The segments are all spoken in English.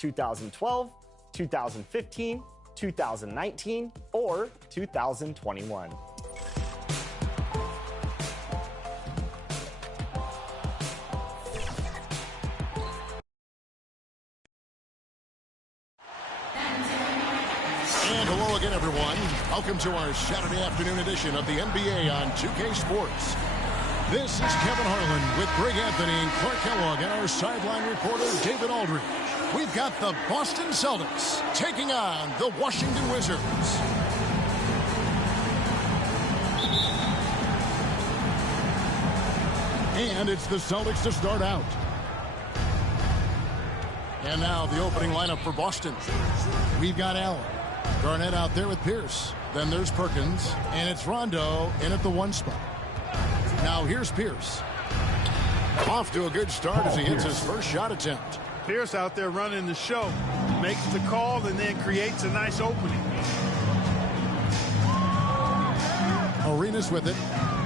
2012, 2015, 2019, or 2021? And hello again, everyone. Welcome to our Saturday afternoon edition of the NBA on 2K Sports. This is Kevin Harlan with Greg Anthony and Clark Kellogg and our sideline reporter, David Aldridge. We've got the Boston Celtics taking on the Washington Wizards. And it's the Celtics to start out. And now the opening lineup for Boston. We've got Allen. Garnett out there with Pierce. Then there's Perkins. And it's Rondo in at the 1 spot. Now here's Pierce. Off to a good start as he hits his first shot attempt. Pierce out there running the show. Makes the call and then creates a nice opening. Arenas with it.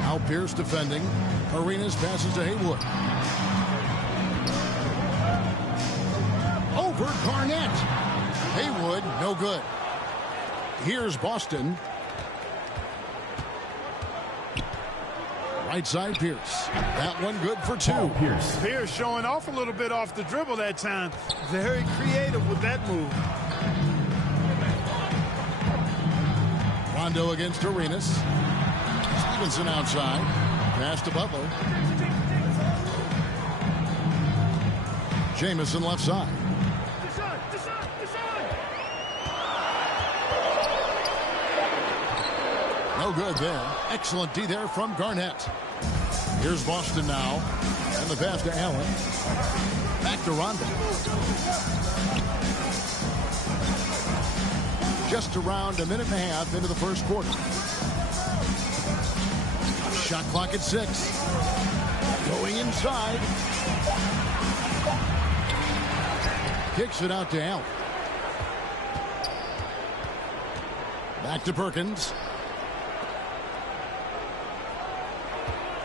Now Pierce defending. Arenas passes to Haywood. Over Garnett. Haywood, no good. Here's Boston. Right side Pierce. That one good for 2. Pierce showing off a little bit off the dribble that time. Very creative with that move. Rondo against Arenas. Stevenson outside. Pass to Butler. Jamison left side. No good there. Excellent D there from Garnett. Here's Boston now. And the pass to Allen. Back to Rondo. Just around a minute and a half into the first quarter. Shot clock at 6. Going inside. Kicks it out to Allen. Back to Perkins.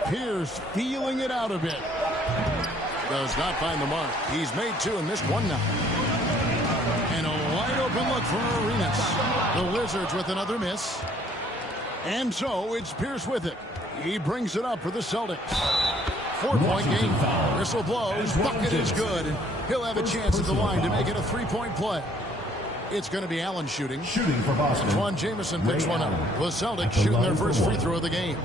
Pierce feeling it out a bit. Does not find the mark. He's made 2 and missed 1 now. And a wide open look for Arenas. The Wizards with another miss. And so it's Pierce with it. He brings it up for the Celtics. 4-point game. Whistle blows. Bucket is good. He'll have a chance at the line to make it a 3-point play. It's going to be Allen shooting. For Boston. Antoine Jamison picks one up. The Celtics shooting their first free throw of the game.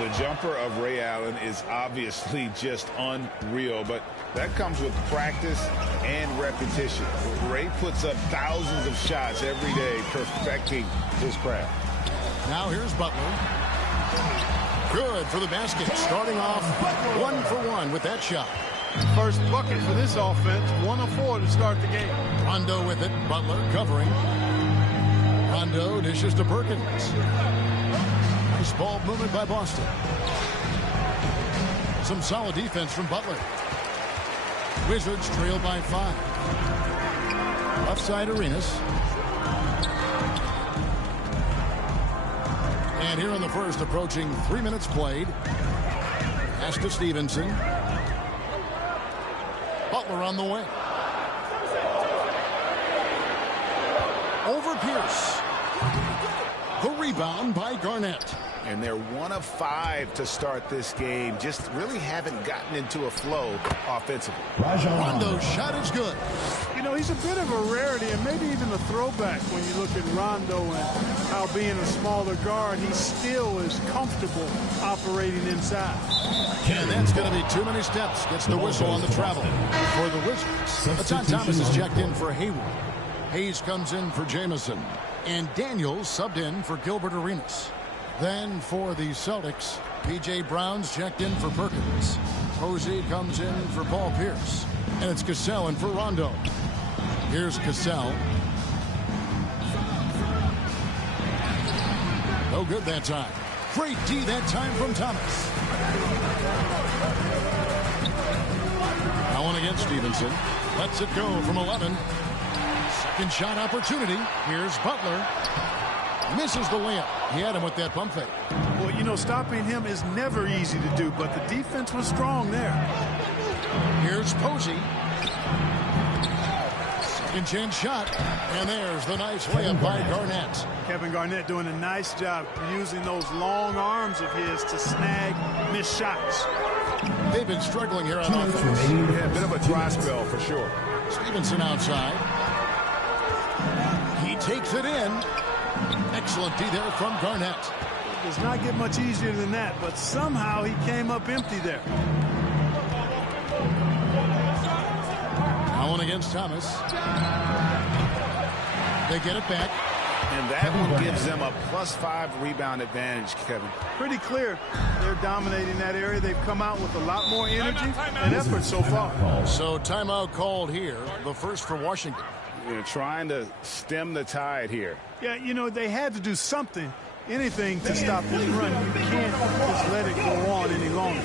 The jumper of Ray Allen is obviously just unreal, but that comes with practice and repetition. Ray puts up thousands of shots every day, perfecting his craft. Now here's Butler. Good for the basket. Starting off 1 for 1 with that shot. First bucket for this offense. 1 of 4 to start the game. Rondo with it. Butler covering. Rondo dishes to Perkins. Nice ball movement by Boston. Some solid defense from Butler. Wizards trail by 5. Left side Arenas. And here in the first, approaching 3 minutes played. Pass to Stevenson. Butler on the way. Over Pierce. The rebound by Garnett. And they're 1 of 5 to start this game. Just really haven't gotten into a flow offensively. Rondo's shot is good. You know, he's a bit of a rarity and maybe even a throwback when you look at Rondo and how being a smaller guard, he still is comfortable operating inside. And that's going to be too many steps. Gets the whistle on the travel for the Wizards. Hassan Thomas is checked in for Haywood. Hayes comes in for Jamison. And Daniels subbed in for Gilbert Arenas. Then for the Celtics, P.J. Brown's checked in for Perkins. Posey comes in for Paul Pierce. And it's Cassell in for Rondo. Here's Cassell. no good that time. Great D that time from Thomas. Now one against Stevenson. Lets it go from 11. Second shot opportunity. Here's Butler. Misses the layup. He had him with that pump fake. Well, you know, stopping him is never easy to do, but the defense was strong there. Here's Posey. Second chance shot. And there's the nice layup by Garnett. Kevin Garnett doing a nice job using those long arms of his to snag missed shots. They've been struggling here on offense. Yeah, a bit of a dry spell for sure. Stevenson outside. He takes it in. Excellent D there from Garnett. It does not get much easier than that, but somehow he came up empty there. Now one against Thomas. They get it back. And that one gives them a +5 rebound advantage, Kevin. Pretty clear. They're dominating that area. They've come out with a lot more energy and effort so far. So timeout called here. The first for Washington. They're trying to stem the tide here. Yeah, you know, they had to do something, anything to stop this run. You can't just let it go on any longer.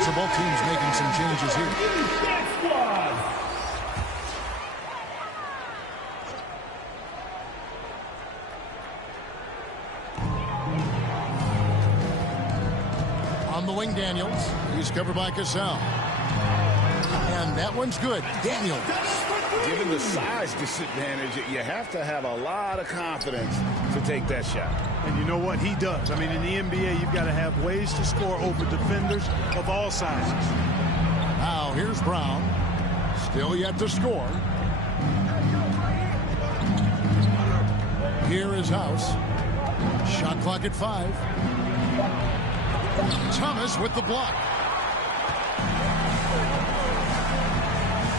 So both teams making some changes here. On the wing, Daniels. He's covered by Cassell. And that one's good. Daniels. Given the size disadvantage, you have to have a lot of confidence to take that shot. And you know what? He does. I mean, in the NBA, you've got to have ways to score over defenders of all sizes. Now, here's Brown. Still yet to score. Here is House. Shot clock at 5. Thomas with the block.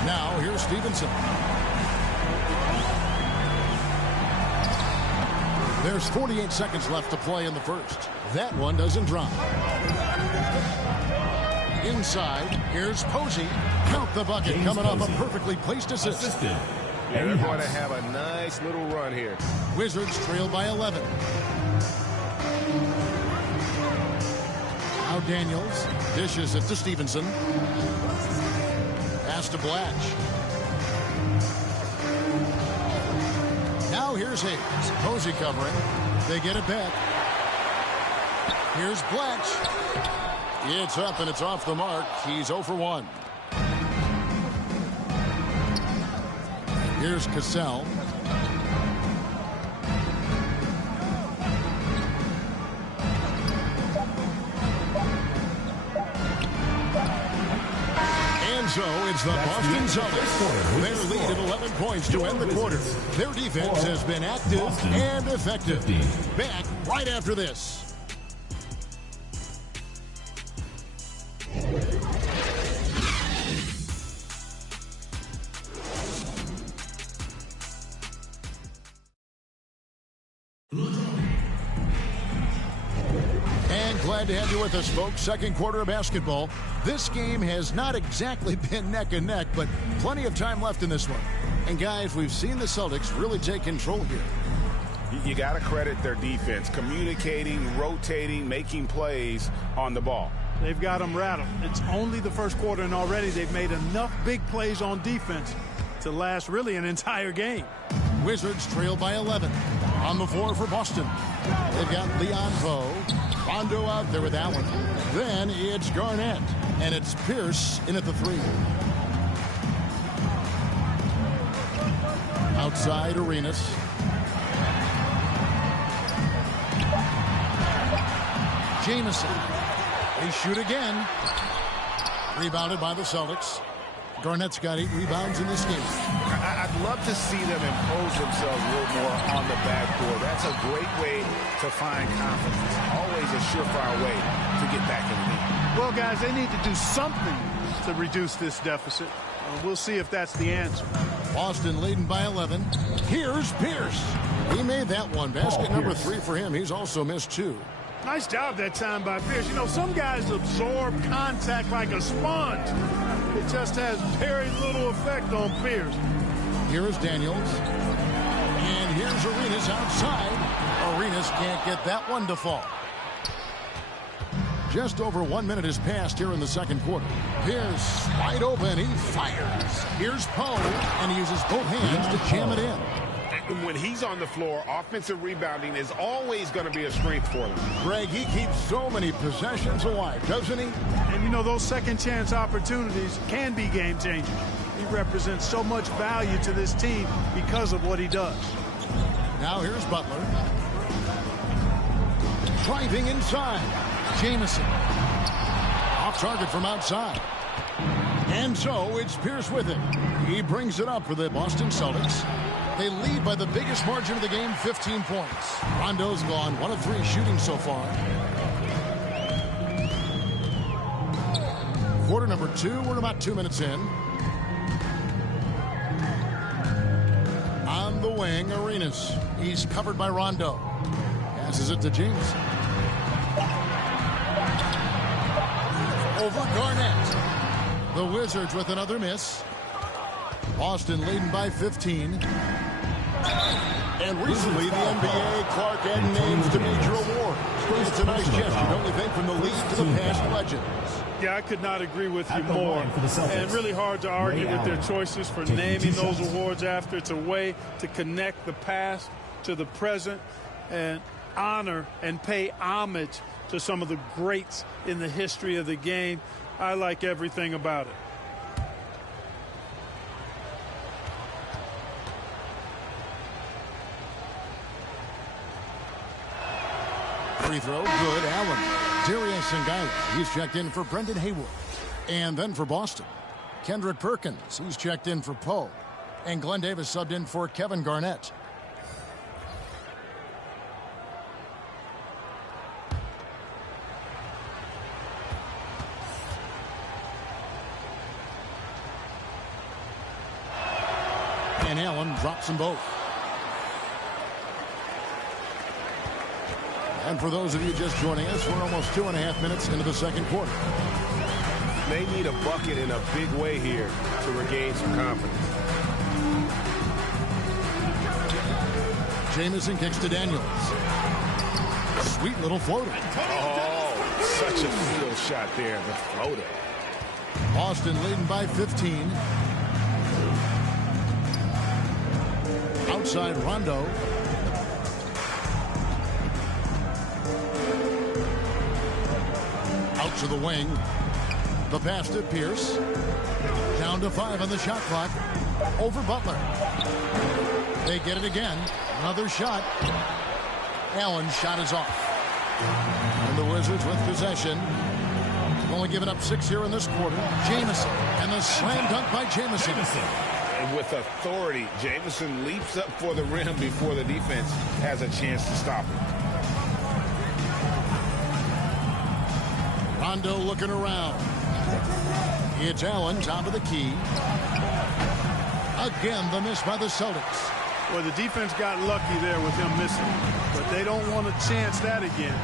Now, here's Stevenson. There's 48 seconds left to play in the first. That one doesn't drop. Inside, here's Posey. Count the bucket, coming off a perfectly placed assist. Yeah, they're going to have a nice little run here. Wizards trail by 11. Now Daniels dishes it to Stevenson. Pass to Blatch. Now here's Hayes. Posey covering. They get it back. Here's Blatch. It's up and it's off the mark. He's 0 for 1. Here's Cassell. And so it's the Boston Celtics. Their lead at 11 points to end the quarter. Their defense has been active and effective. Back right after this. And glad to have you with us, folks. Second quarter of basketball. This game has not exactly been neck and neck, but plenty of time left in this one. And guys, we've seen the Celtics really take control here. You got to credit their defense, communicating, rotating, making plays on the ball. They've got them rattled. It's only the first quarter, and already they've made enough big plays on defense to last really an entire game. Wizards trail by 11. On the floor for Boston, they've got Leon Poe. Rondo out there with Allen. Then it's Garnett. And it's Pierce in at the 3. Outside, Arenas. Jamison. They shoot again. Rebounded by the Celtics. Garnett's got 8 rebounds in this game. I'd love to see them impose themselves a little more on the backboard. That's a great way to find confidence. It's always a surefire way to get back in the game. Well, guys, they need to do something to reduce this deficit. We'll see if that's the answer. Boston leading by 11. Here's Pierce. He made that one. Basket number 3 for him. He's also missed 2. Nice job that time by Pierce. You know, some guys absorb contact like a sponge. It just has very little effect on Pierce. Here is Daniels. And here's Arenas outside. Arenas can't get that one to fall. Just over 1 minute has passed here in the second quarter. Pierce wide open. He fires. Here's Poe. And he uses both hands to jam it in. When he's on the floor, offensive rebounding is always going to be a strength for them. Greg, he keeps so many possessions alive, doesn't he? And, you know, those second chance opportunities can be game changers. He represents so much value to this team because of what he does. Now here's Butler. Driving inside. Jamison. Off target from outside. And so it's Pierce with it. He brings it up for the Boston Celtics. They lead by the biggest margin of the game, 15 points. Rondo's gone 1 of 3 shooting so far. Quarter number 2, we're about 2 minutes in. On the wing, Arenas. He's covered by Rondo. Passes it to James. Over Garnett. The Wizards with another miss. Boston leading by 15. And recently, the NBA Clark added names to major awards. It's a nice gesture, don't you think, from the league to the past legends? Yeah, I could not agree with you more. And really hard to argue with their choices for naming those awards after. It's a way to connect the past to the present and honor and pay homage to some of the greats in the history of the game. I like everything about it. Free throw, good. Allen. Darius Singailu. He's checked in for Brendan Haywood. And then for Boston, Kendrick Perkins. He's checked in for Poe. And Glenn Davis subbed in for Kevin Garnett. And Allen drops them both. And for those of you just joining us, we're almost 2.5 minutes into the second quarter. They need a bucket in a big way here to regain some confidence. Jamison kicks to Daniels. Sweet little floater. Oh, such a field shot there, the floater. Boston leading by 15. Outside Rondo. Out to the wing. The pass to Pierce. Down to 5 on the shot clock. Over Butler. They get it again. Another shot. Allen's shot is off. And the Wizards with possession. Only giving up 6 here in this quarter. Jamison. And the slam dunk by Jamison. And with authority, Jamison leaps up for the rim before the defense has a chance to stop him. Rondo looking around. It's Allen, top of the key. Again, the miss by the Celtics. Well, the defense got lucky there with him missing, but they don't want to chance that again.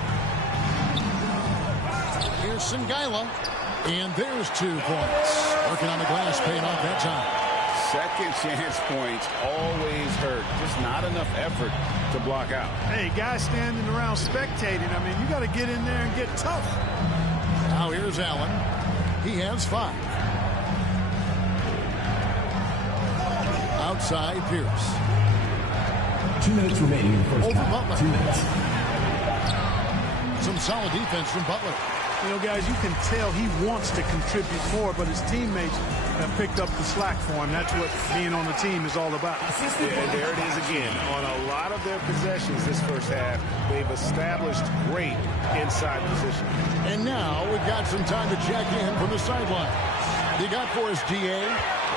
Here's Singailu, and there's 2 points. Working on the glass, paying off that time. Second chance points always hurt. Just not enough effort to block out. Hey, guys standing around spectating. I mean, you got to get in there and get tough. Now here's Allen. He has 5. Outside Pierce. 2 minutes remaining in the first half. 2 minutes. Some solid defense from Butler. You know, guys, you can tell he wants to contribute more, but his teammates have picked up the slack for him. That's what being on the team is all about. Yeah, there it is again. On a lot of their possessions this first half, they've established great inside position. And now we've got some time to check in from the sideline. You got for us, DA?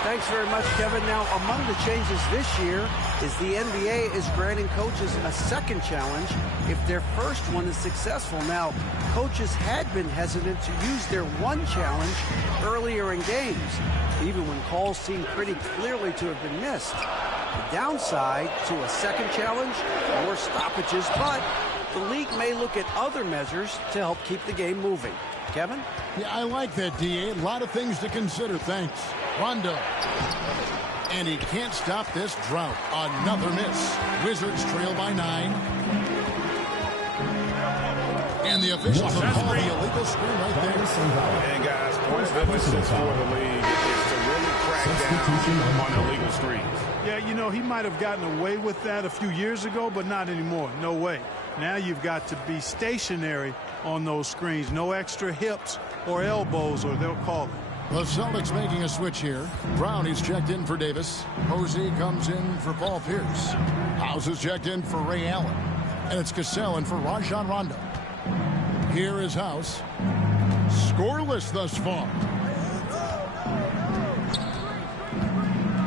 Thanks very much, Kevin. Now, among the changes this year is the NBA is granting coaches a second challenge if their first one is successful. Now, coaches had been hesitant to use their one challenge earlier in games, even when calls seemed pretty clearly to have been missed. The downside to a second challenge, more stoppages, but the league may look at other measures to help keep the game moving. Kevin? Yeah, I like that, DA. A lot of things to consider. Thanks. Rondo. And he can't stop this drought. Another miss. Wizards trail by 9. And the officials have called the illegal screen right there. And guys, point of emphasis for the league is to really crack down on illegal screens. Yeah, you know, he might have gotten away with that a few years ago, but not anymore. No way. Now you've got to be stationary on those screens. No extra hips or elbows, or they'll call it. The Celtics making a switch here. Brown is checked in for Davis. Posey comes in for Paul Pierce. House is checked in for Ray Allen. And it's Cassell in for Rajon Rondo. Here is House. Scoreless thus far.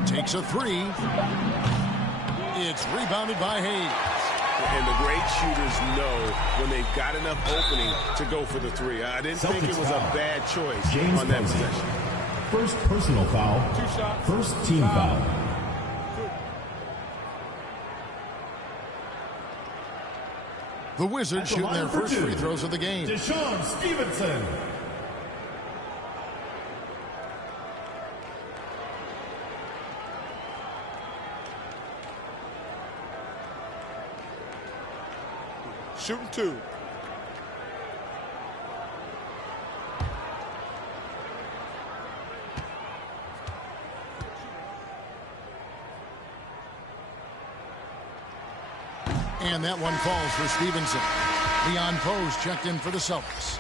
Takes a 3. It's rebounded by Hayes. And the great shooters know when they've got enough opening to go for the 3. I didn't think it was a bad choice on that possession. First personal foul. 2 shots. First team foul. The Wizards shooting their first free throws of the game. Deshaun Stevenson. Shooting 2. And that one falls for Stevenson. Leon Pose checked in for the Celtics.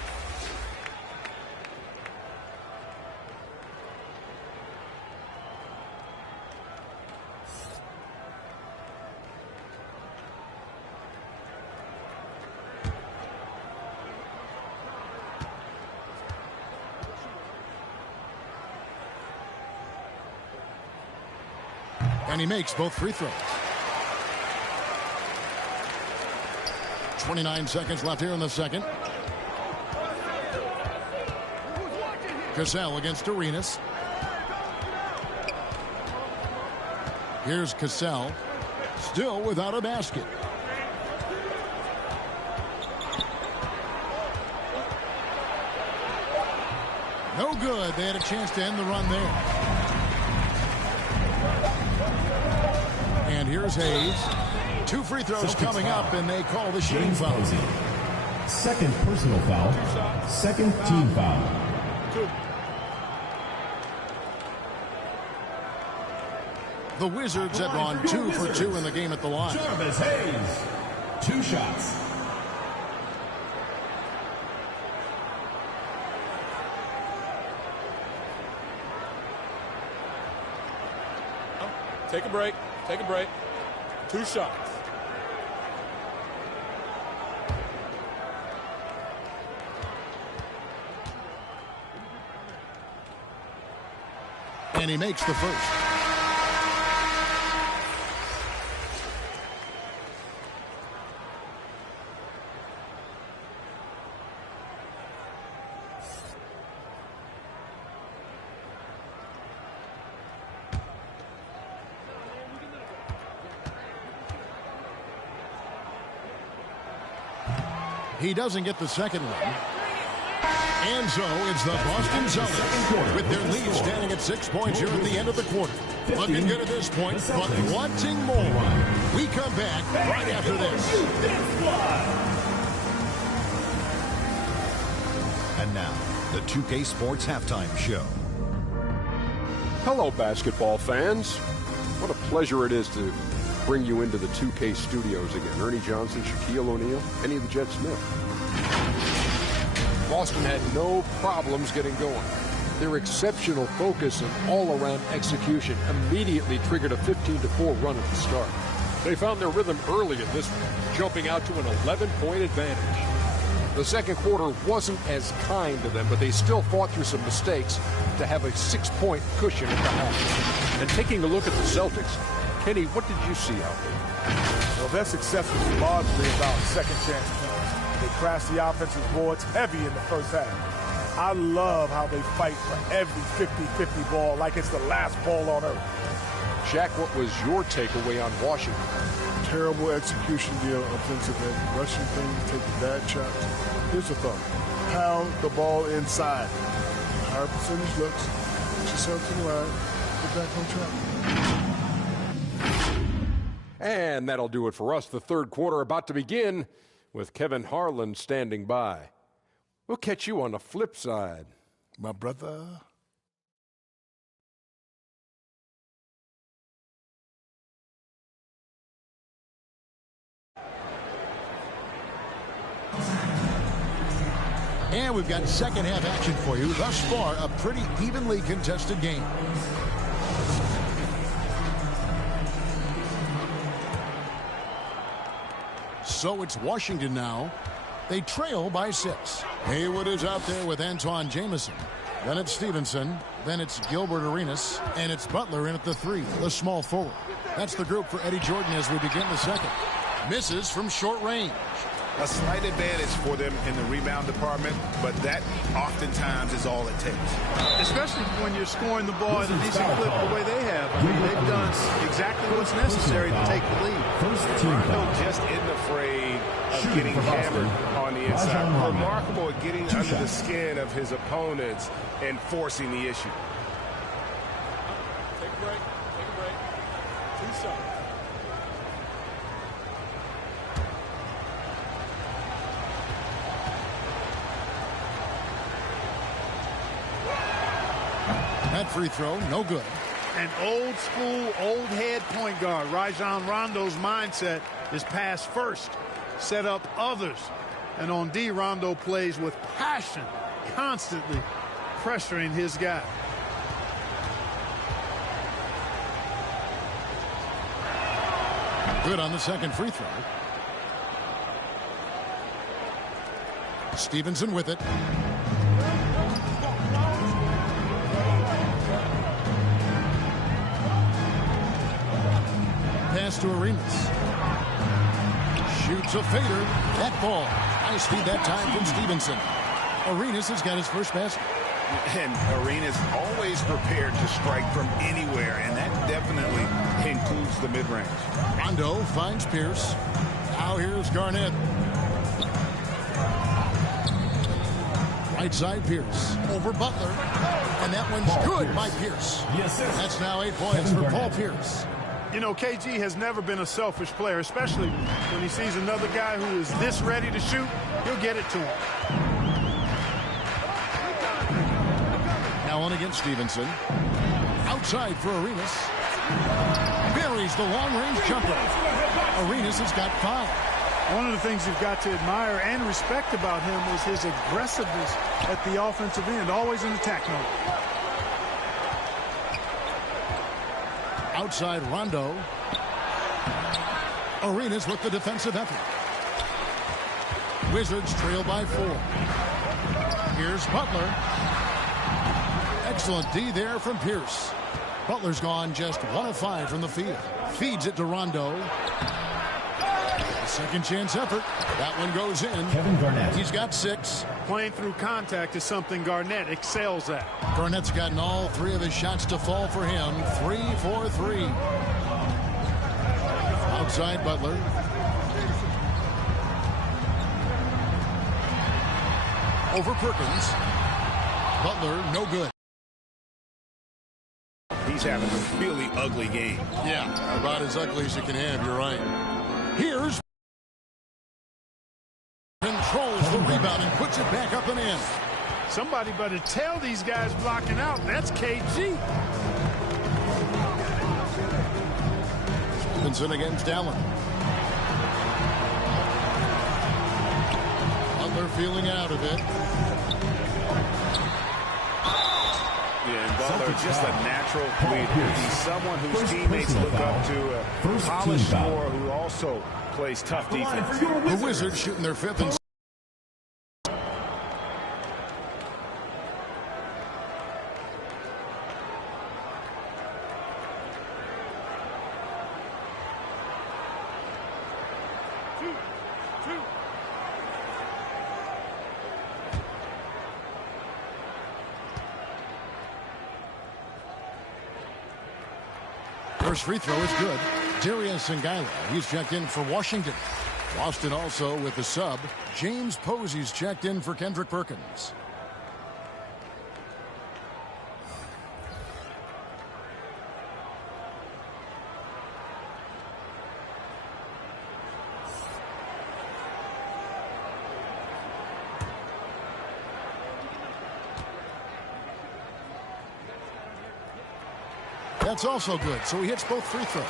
And he makes both free throws. 29 seconds left here in the second. Cassell against Arenas. Here's Cassell. Still without a basket. No good. They had a chance to end the run there. And here's Hayes. 2 free throws coming up, and they call the shooting foul. Second personal foul. Second team foul. 2. The Wizards had gone 2 for 2 in the game at the line. Jarvis Hayes. 2 shots. Take a break. Take a break. 2 shots. And he makes the first. He doesn't get the second one. And so it's the Boston Celtics with their lead standing at 6 points here at the end of the quarter. Looking good at this point, but wanting more. We come back right after this. And now, the 2K Sports Halftime Show. Hello, basketball fans. What a pleasure it is to bring you into the 2K studios again. Ernie Johnson, Shaquille O'Neal, Kenny the Jet Smith. Boston had no problems getting going. Their exceptional focus and all-around execution immediately triggered a 15-4 run at the start. They found their rhythm early in this one, jumping out to an 11-point advantage. The second quarter wasn't as kind to them, but they still fought through some mistakes to have a 6-point cushion at the half. And taking a look at the Celtics, Kenny, what did you see out there? Well, their success was largely about second chance points. They crashed the offensive boards heavy in the first half. I love how they fight for every 50-50 ball like it's the last ball on earth. Shaq, what was your takeaway on Washington? Terrible execution deal, offensive end, rushing things, taking bad shots. Here's the thought. Pound the ball inside. Higher percentage looks. Get yourself to the line. Get back on track. And that'll do it for us. The third quarter about to begin with Kevin Harlan standing by. We'll catch you on the flip side. My brother. And we've got second half action for you. Thus far, a pretty evenly contested game. So it's Washington now. They trail by 6. Haywood is out there with Antoine Jamison. Then it's Stevenson. Then it's Gilbert Arenas. And it's Butler in at the 3, the small forward. That's the group for Eddie Jordan as we begin the second. Misses from short range. A slight advantage for them in the rebound department, but that oftentimes is all it takes. Especially when you're scoring the ball at a decent clip the way they have. I mean, they've done exactly what's necessary to take the lead. Rondo just isn't afraid of getting hammered on the inside. Remarkable at getting under the skin of his opponents and forcing the issue. Take a break. Take a break. 2 shots. That free throw, no good. An old school, old head point guard. Rajon Rondo's mindset is pass first, set up others. And on D, Rondo plays with passion, constantly pressuring his guy. Good on the second free throw. Stevenson with it. Pass to Arenas. Shoots a fader. That ball. High speed that time from Stevenson. Arenas has got his first basket. And Arenas always prepared to strike from anywhere, and that definitely includes the mid-range. Rondo finds Pierce. Now here's Garnett. Right side Pierce. Over Butler. And that one's good by Pierce. Yes, sir. That's now 8 points for Paul Pierce. You know, KG has never been a selfish player, especially when he sees another guy who is this ready to shoot. He'll get it to him. Now on against Stevenson. Outside for Arenas. Buries the long-range jumper. Arenas has got 5. One of the things you've got to admire and respect about him is his aggressiveness at the offensive end, always in attack mode. Outside Rondo. Arenas with the defensive effort. Wizards trail by 4. Here's Butler. Excellent D there from Pierce. Butler's gone just 1 of 5 from the field. Feeds it to Rondo. A second chance effort. That one goes in. Kevin Garnett. He's got 6. Playing through contact is something Garnett excels at. Garnett's gotten all 3 of his shots to fall for him. 3 for 3. Outside Butler. Over Perkins. Butler, no good. He's having a really ugly game. Yeah, about as ugly as you can have, you're right. Here's controls the rebound and puts it back up and in. Somebody better tell these guys blocking out. That's KG. Stevenson against Allen. Butler feeling out of it. Yeah, and Butler just a natural leader. He's someone whose teammates look up to, a polished scorer who also plays tough defense. The Wizards shooting their fifth and first free throw is good. Darius Ngila, he's checked in for Washington. Boston also with the sub. James Posey's checked in for Kendrick Perkins. That's also good, so he hits both free throws.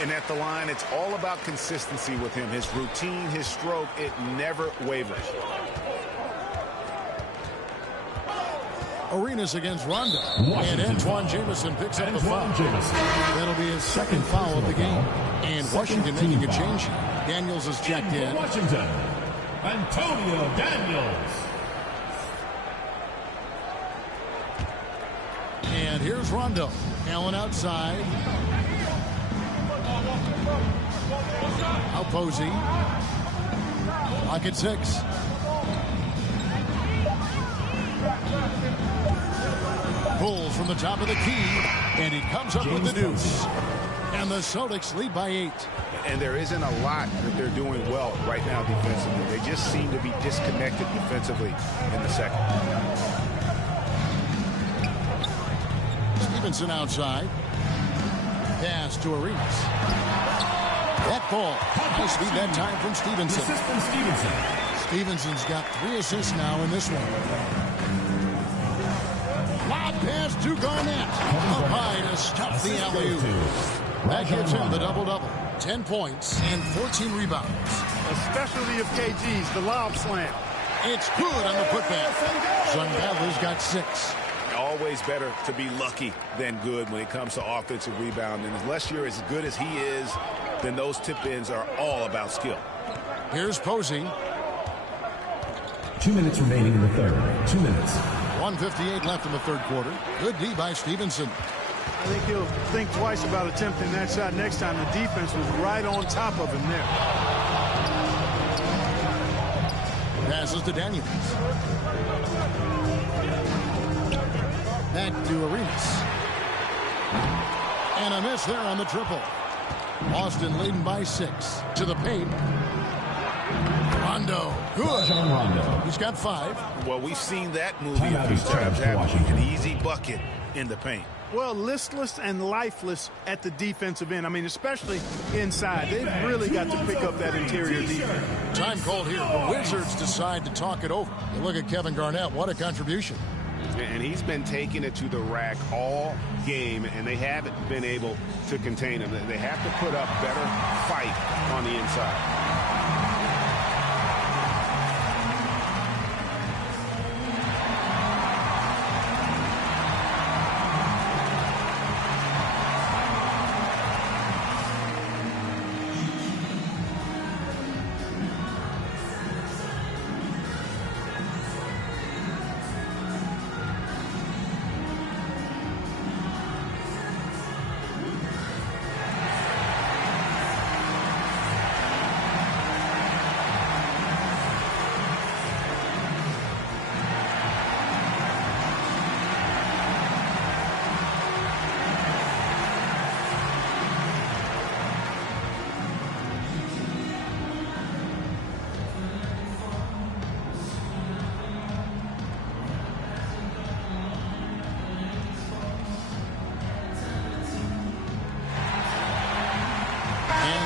And at the line, it's all about consistency with him. His routine, his stroke, it never wavers. Arenas against Rondo. And Antoine Jamison picks up the foul. That'll be his second foul of the game. And Washington making a change. Daniels is checked in. Washington, Antonio Daniels. And here's Rondo. Allen outside. Now Posey. Lock at 6. Pulls from the top of the key. And he comes up with the deuce. And the Celtics lead by 8. And there isn't a lot that they're doing well right now defensively. They just seem to be disconnected defensively in the second. Stevenson outside. Pass to Arenas. That ball. High speed that time from Stevenson. Stevenson's got 3 assists now in this one. Lob pass to Garnett. Up high to stop the alley-oop. That gives him the double-double. 10 points and 14 rebounds. A specialty of KG's, the lob slam. It's good on the putback. Zungala's got 6. Always better to be lucky than good when it comes to offensive rebound. And unless you're as good as he is, then those tip-ins are all about skill. Here's Posey. 2 minutes remaining in the third. 2 minutes. 1:58 left in the third quarter. Good D by Stevenson. I think he'll think twice about attempting that shot next time. The defense was right on top of him there. Passes to Daniels. Back to Arenas. And a miss there on the triple. Boston leading by 6. To the paint. Rondo. Good. Rondo. He's got 5. Well, we've seen that movie a few times. An easy bucket in the paint. Well, listless and lifeless at the defensive end. I mean, especially inside. They've really got to pick up that interior defense. Time called here. The Wizards decide to talk it over. You look at Kevin Garnett. What a contribution. And he's been taking it to the rack all game, and they haven't been able to contain him. They have to put up better fight on the inside.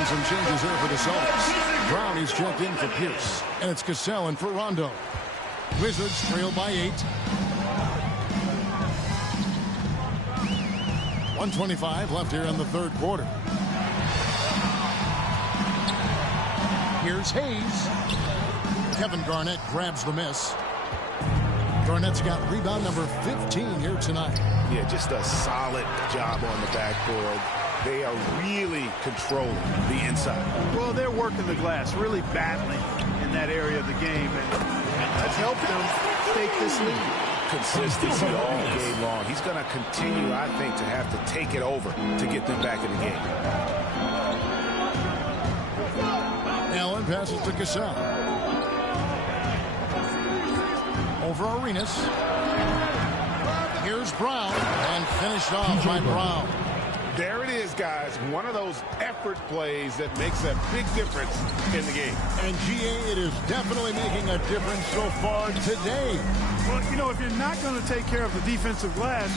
Some changes there for the Celtics. Brown, he's checked in for Pierce. And it's Cassell in for Rondo. Wizards trail by 8. 1:25 left here in the third quarter. Here's Hayes. Kevin Garnett grabs the miss. Garnett's got rebound number 15 here tonight. Yeah, just a solid job on the backboard. They are really controlling the inside. Well, they're working the glass, really battling in that area of the game, and that's helped them take this lead. Consistency all game long. He's going to continue, I think, to have to take it over to get them back in the game. Allen passes to Cassell. Over Arenas. Here's Brown, and finished off by Brown. There it is, guys. One of those effort plays that makes a big difference in the game. And GA, it is definitely making a difference so far today. Well, you know, if you're not going to take care of the defensive glass,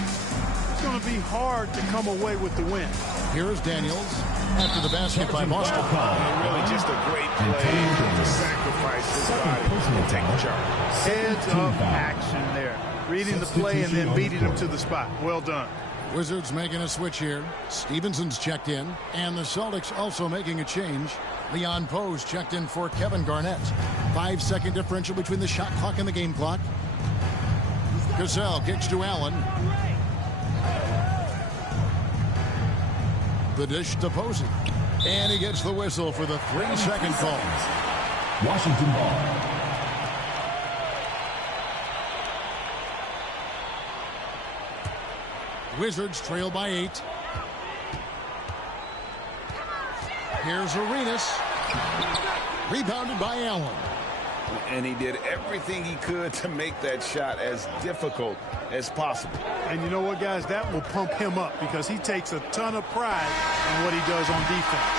it's going to be hard to come away with the win. Here's Daniels after the basket by Boston. Really just a great play to sacrifice his body and take the charge. Heads-up action there. Reading the play and then beating him to the spot. Well done. Wizards making a switch here. Stevenson's checked in, and the Celtics also making a change. Leon Poe's checked in for Kevin Garnett. 5-second differential between the shot clock and the game clock. Cassell kicks to Allen. The dish to Posey. And he gets the whistle for the 3-second call. Washington ball. Wizards trail by 8. Here's Arenas. Rebounded by Allen. And he did everything he could to make that shot as difficult as possible. And you know what, guys? That will pump him up because he takes a ton of pride in what he does on defense.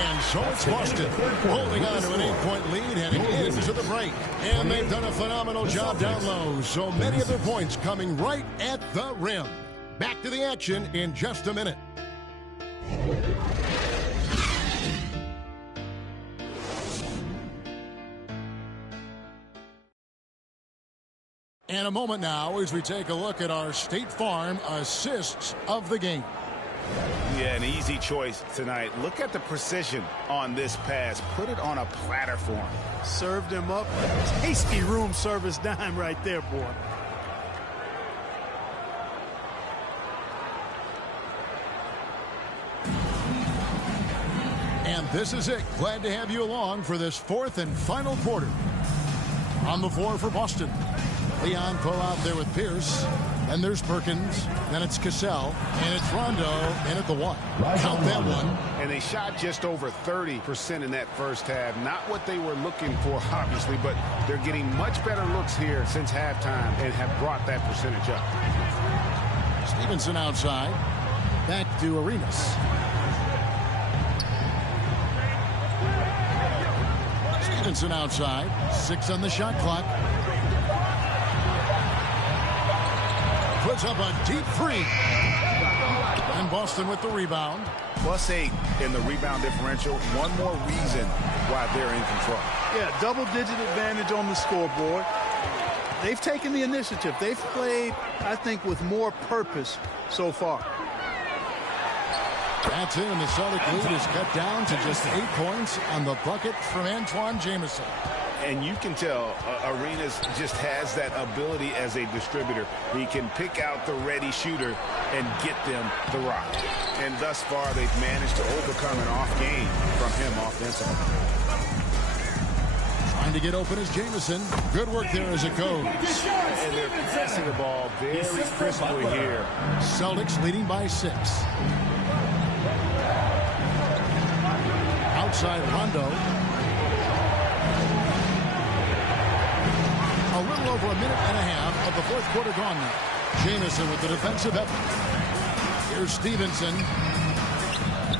And so it's Boston holding on to an 8-point lead heading into the break. And they've done a phenomenal job down low. So many of their points coming right at the rim. Back to the action in just a minute. And a moment now as we take a look at our State Farm assists of the game. Yeah, an easy choice tonight. Look at the precision on this pass. Put it on a platter for him. Served him up. Tasty room service dime right there, boy. And this is it. Glad to have you along for this fourth and final quarter. On the floor for Boston. Leon Poe out there with Pierce. Then there's Perkins. Then it's Cassell. And it's Rondo. And at the 1. Count that one. And they shot just over 30% in that first half. Not what they were looking for, obviously, but they're getting much better looks here since halftime and have brought that percentage up. Stevenson outside. Back to Arenas. Stevenson outside. 6 on the shot clock. Puts up a deep three. And Boston with the rebound. +8 in the rebound differential. One more reason why they're in control. Yeah, double-digit advantage on the scoreboard. They've taken the initiative. They've played, I think, with more purpose so far. That's it, and the Celtic lead is cut down to just 8 points on the bucket from Antoine Jamison. And you can tell Arenas just has that ability as a distributor. He can pick out the ready shooter and get them the rock. And thus far, they've managed to overcome an off game from him offensively. Trying to get open is Jamison. Good work there as it goes. And they're passing the ball very crisply here. Celtics leading by 6. Outside Rondo. A little over a minute and a half of the fourth quarter gone now. Jamison with the defensive effort. Here's Stevenson.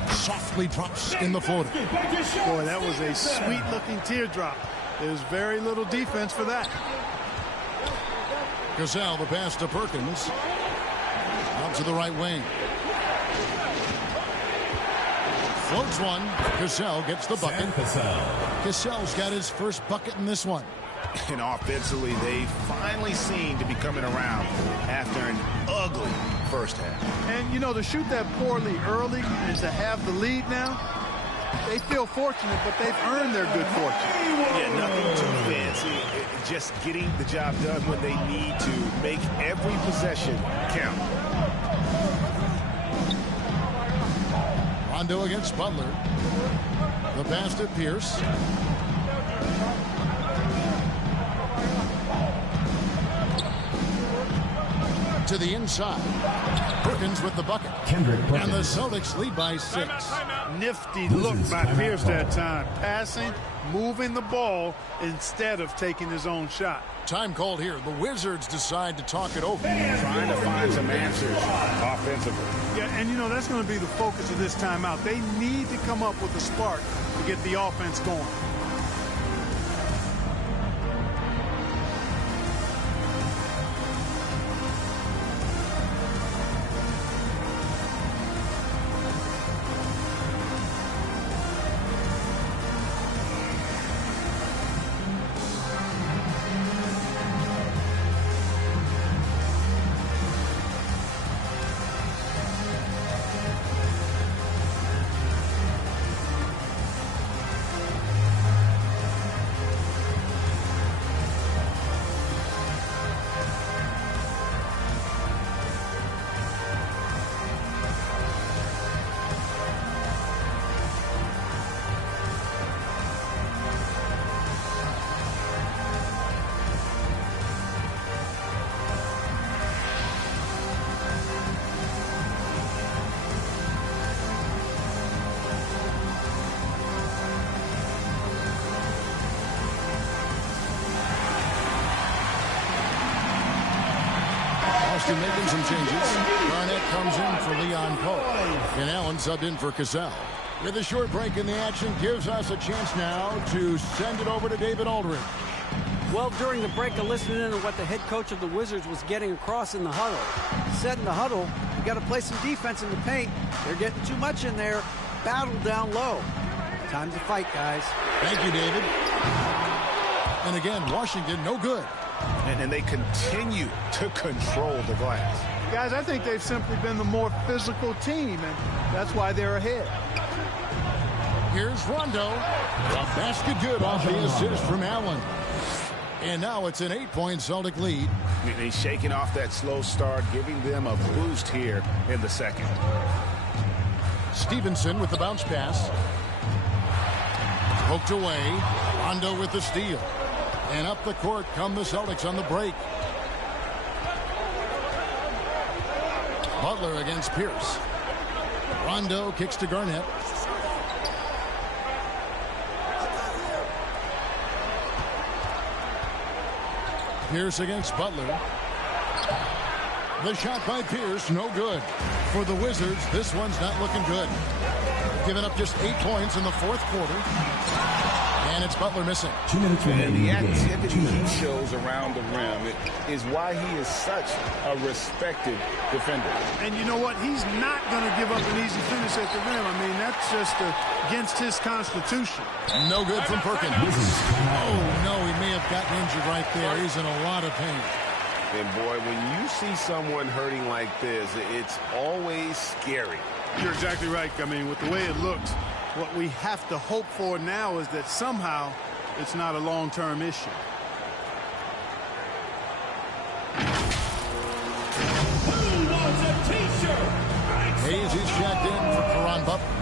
Softly drops in the floater. Boy, that was a sweet-looking teardrop. There's very little defense for that. Cassell, the pass to Perkins. Out to the right wing. Floats one. Cassell gets the bucket. Cassell's got his first bucket in this one. And offensively, they finally seem to be coming around after an ugly first half. And, you know, to shoot that poorly early and to have the lead now, they feel fortunate, but they've earned their good fortune. Yeah, nothing too fancy. Just getting the job done when they need to. Make every possession count. Rondo against Butler. The pass to Pierce. To the inside. Perkins with the bucket. And the Celtics lead by 6. Nifty look by Pierce that time. Passing, moving the ball instead of taking his own shot. Time called here. The Wizards decide to talk it over. Trying to find some answers offensively. Yeah, and you know, that's going to be the focus of this timeout. They need to come up with a spark to get the offense going. Making some changes. Garnett comes in for Leon Pope. And Allen subbed in for Cassell. With a short break in the action, gives us a chance now to send it over to David Aldridge. Well, during the break, I listened in to what the head coach of the Wizards was getting across in the huddle. He said in the huddle, you got to play some defense in the paint. They're getting too much in there. Battle down low. Time to fight, guys. Thank you, David. And again, Washington, no good. And they continue to control the glass. Guys, I think they've simply been the more physical team, and that's why they're ahead. Here's Rondo. The basket good off the assist from Allen. And now it's an 8-point Celtic lead. And he's shaking off that slow start, giving them a boost here in the second. Stevenson with the bounce pass. Poked away. Rondo with the steal. And up the court come the Celtics on the break. Butler against Pierce. Rondo kicks to Garnett. Pierce against Butler. The shot by Pierce, no good. For the Wizards, this one's not looking good. Giving up just 8 points in the fourth quarter. And it's Butler missing. 2 minutes remaining. And the activity he shows around the rim is why he is such a respected defender. And you know what? He's not going to give up an easy finish at the rim. I mean, that's just against his constitution. No good from Perkins. Oh, no, he may have gotten injured right there. He's in a lot of pain. And, boy, when you see someone hurting like this, it's always scary. You're exactly right. I mean, with the way it looks, what we have to hope for now is that somehow it's not a long-term issue. Who wants a t-shirt? Hayes is checked in for Caron Butler.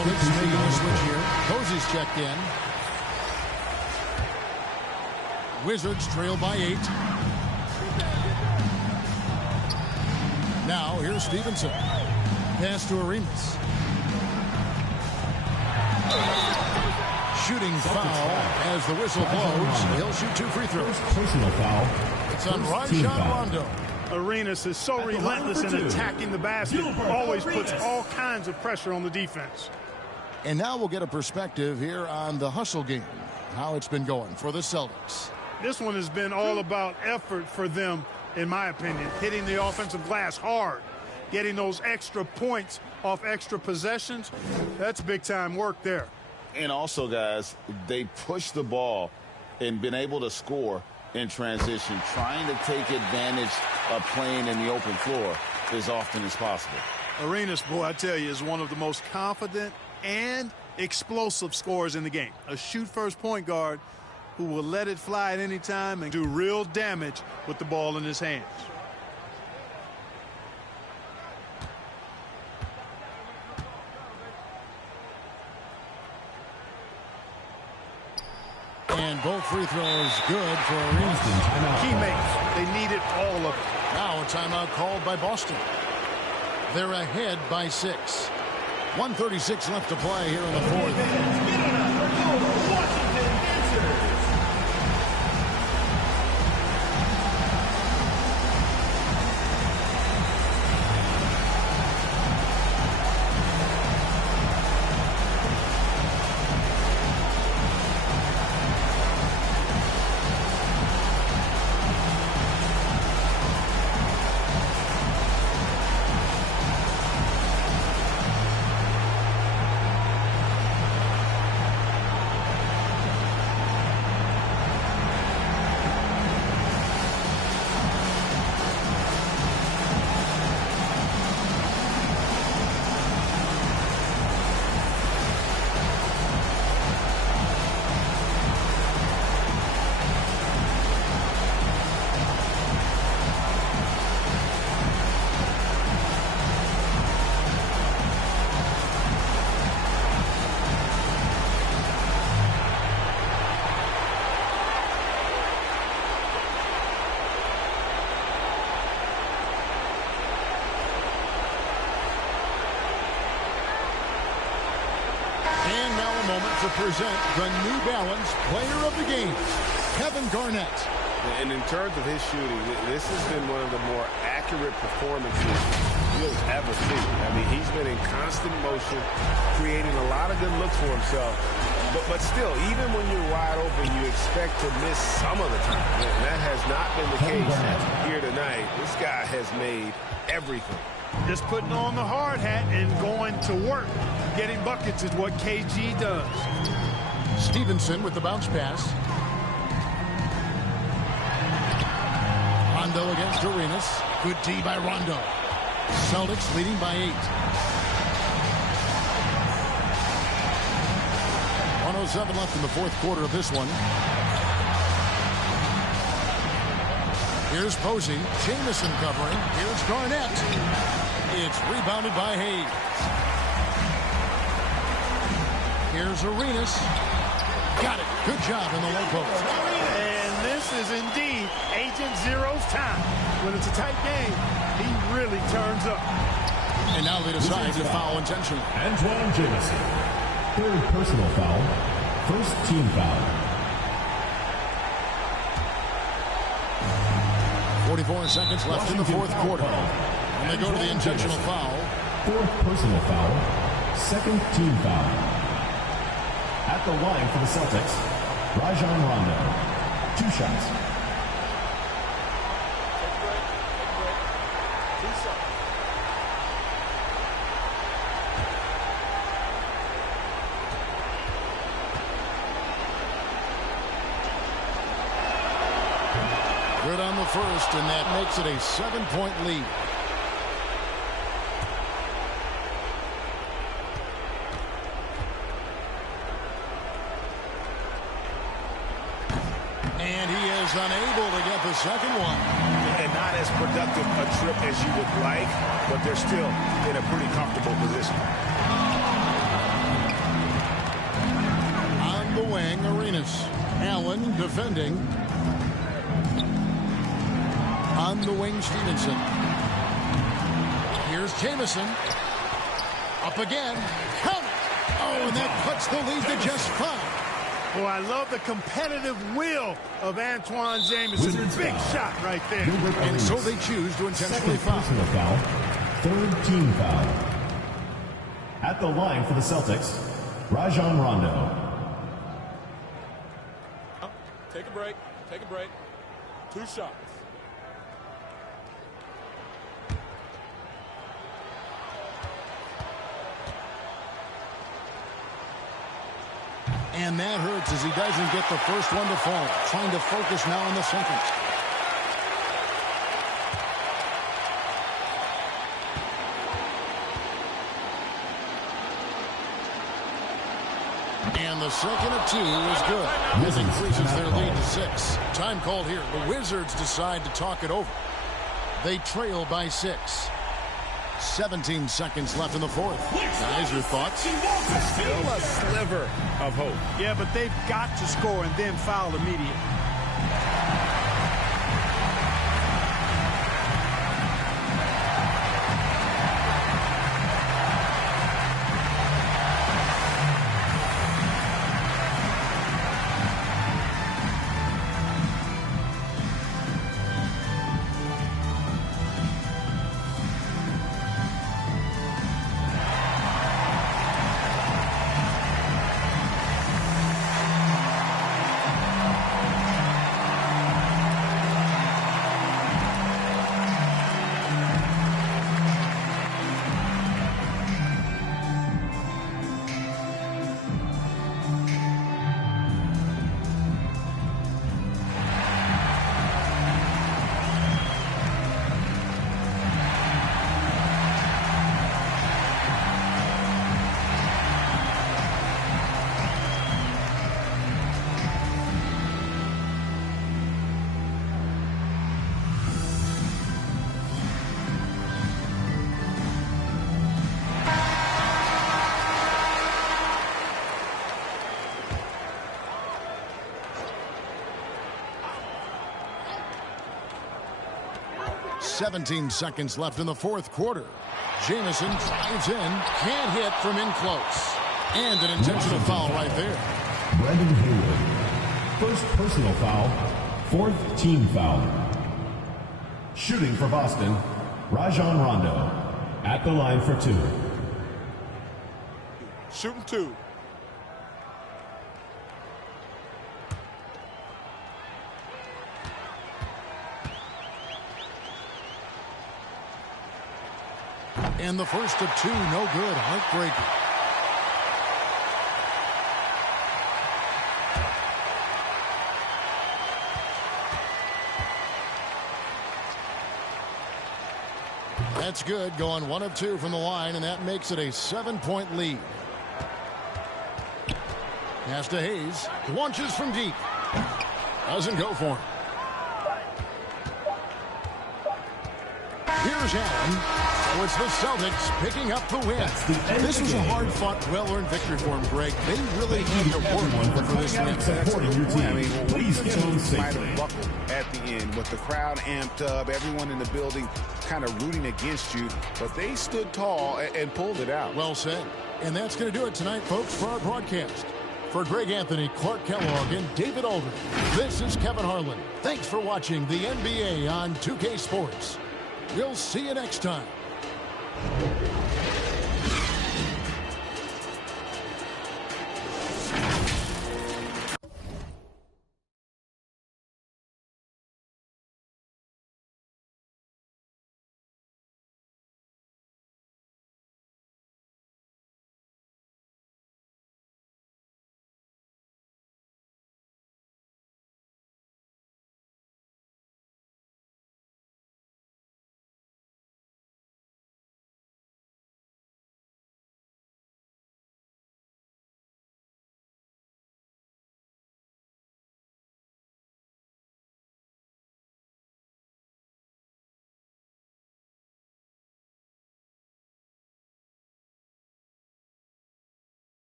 Celtics making a switch here. Posey's checked in. Wizards trail by 8. Now here's Stevenson. Pass to Arenas. Shooting foul as the whistle blows. He'll shoot 2 free throws. Personal foul. It's on Rajon Rondo. Arenas is so relentless in attacking the basket. Always puts all kinds of pressure on the defense. And now we'll get a perspective here on the hustle game. How it's been going for the Celtics. This one has been all about effort for them, in my opinion. Hitting the offensive glass hard. Getting those extra points off extra possessions. That's big-time work there. And also, guys, they push the ball and been able to score in transition, trying to take advantage of playing in the open floor as often as possible. Arenas, boy, I tell you, is one of the most confident and explosive scorers in the game. A shoot-first point guard who will let it fly at any time and do real damage with the ball in his hands. And both free throws good for Arenas. Teammates, they needed all of it. Now a timeout called by Boston. They're ahead by 6. 1:36 left to play here in the fourth. To present the New Balance Player of the Game, Kevin Garnett. And in terms of his shooting, this has been one of the more accurate performances you'll ever see. I mean, he's been in constant motion, creating a lot of good looks for himself. But still, even when you're wide open, you expect to miss some of the time. And that has not been the case here tonight. This guy has made everything. Just putting on the hard hat and going to work. Getting buckets is what KG does. Stevenson with the bounce pass. Rondo against Arenas. Good D by Rondo. Celtics leading by 8. 1:07 left in the fourth quarter of this one. Here's Posey. Jamison covering. Here's Garnett. It's rebounded by Hayes. Here's Arenas. Got it. Good job in the low post. And this is indeed Agent Zero's time. When it's a tight game, he really turns up. And now they decide to foul intentionally. Antoine Jamison. Third personal foul. First team foul. 44 seconds left in the fourth quarter. And they go to the intentional foul. Fourth personal foul. Second team foul. At the line for the Celtics, Rajon Rondo. 2 shots. Good on the first, and that makes it a 7-point lead. And he is unable to get the second one. And not as productive a trip as you would like, but they're still in a pretty comfortable position. wing, Arenas. Allen defending. On the wing, Stevenson. Here's Jamison. Up again. Count it. Oh, and that cuts the lead to just 5. Well, I love the competitive will of Antoine Jamison. Big shot right there. And so they choose to intentionally foul. Third team foul. At the line for the Celtics, Rajon Rondo. Take a break. Take a break. 2 shots. And that hurts as he doesn't get the first one to fall. Trying to focus now on the second. And the second of 2 is good. This increases their lead to 6. Time called here. The Wizards decide to talk it over. They trail by 6. 17 seconds left in the fourth. Guys, your thoughts? Still a sliver of hope. Yeah, but they've got to score and then foul immediately. Seventeen seconds left in the fourth quarter. Jamison drives in, can't hit from in close. And an intentional foul right there. Brendan Haywood. First personal foul. Fourth team foul. Shooting for Boston, Rajon Rondo. At the line for 2. Shooting 2. And the first of 2, no good. Heartbreaker. That's good. Going 1 of 2 from the line, and that makes it a 7-point lead. Pass to Hayes. Launches from deep. Doesn't go for him. Here's Allen. So it's the Celtics picking up the win. This was a hard-fought, well-earned victory for him, Greg. They really had to work for this win. Supporting your team. I mean, Please get home might safely. have buckled at the end with the crowd amped up, everyone in the building kind of rooting against you, but they stood tall and pulled it out. Well said. And that's going to do it tonight, folks, for our broadcast. For Greg Anthony, Clark Kellogg, and David Aldridge, this is Kevin Harlan. Thanks for watching the NBA on 2K Sports. We'll see you next time.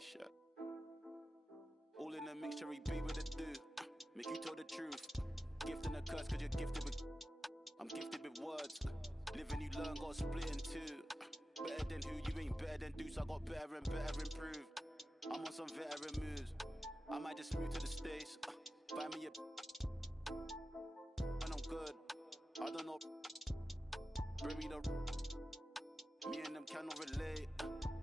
shot. All in a mixture, he be with the do. Make you tell the truth. Gift and a curse, cause you're gifted with. I'm gifted with words. Living you learn, got split in two. Better than who, you ain't better than Deuce. I got better and better improve. I'm on some veteran moves. I might just move to the States. Buy me a. And I'm good. I don't know. Bring me the. Me and them cannot relate.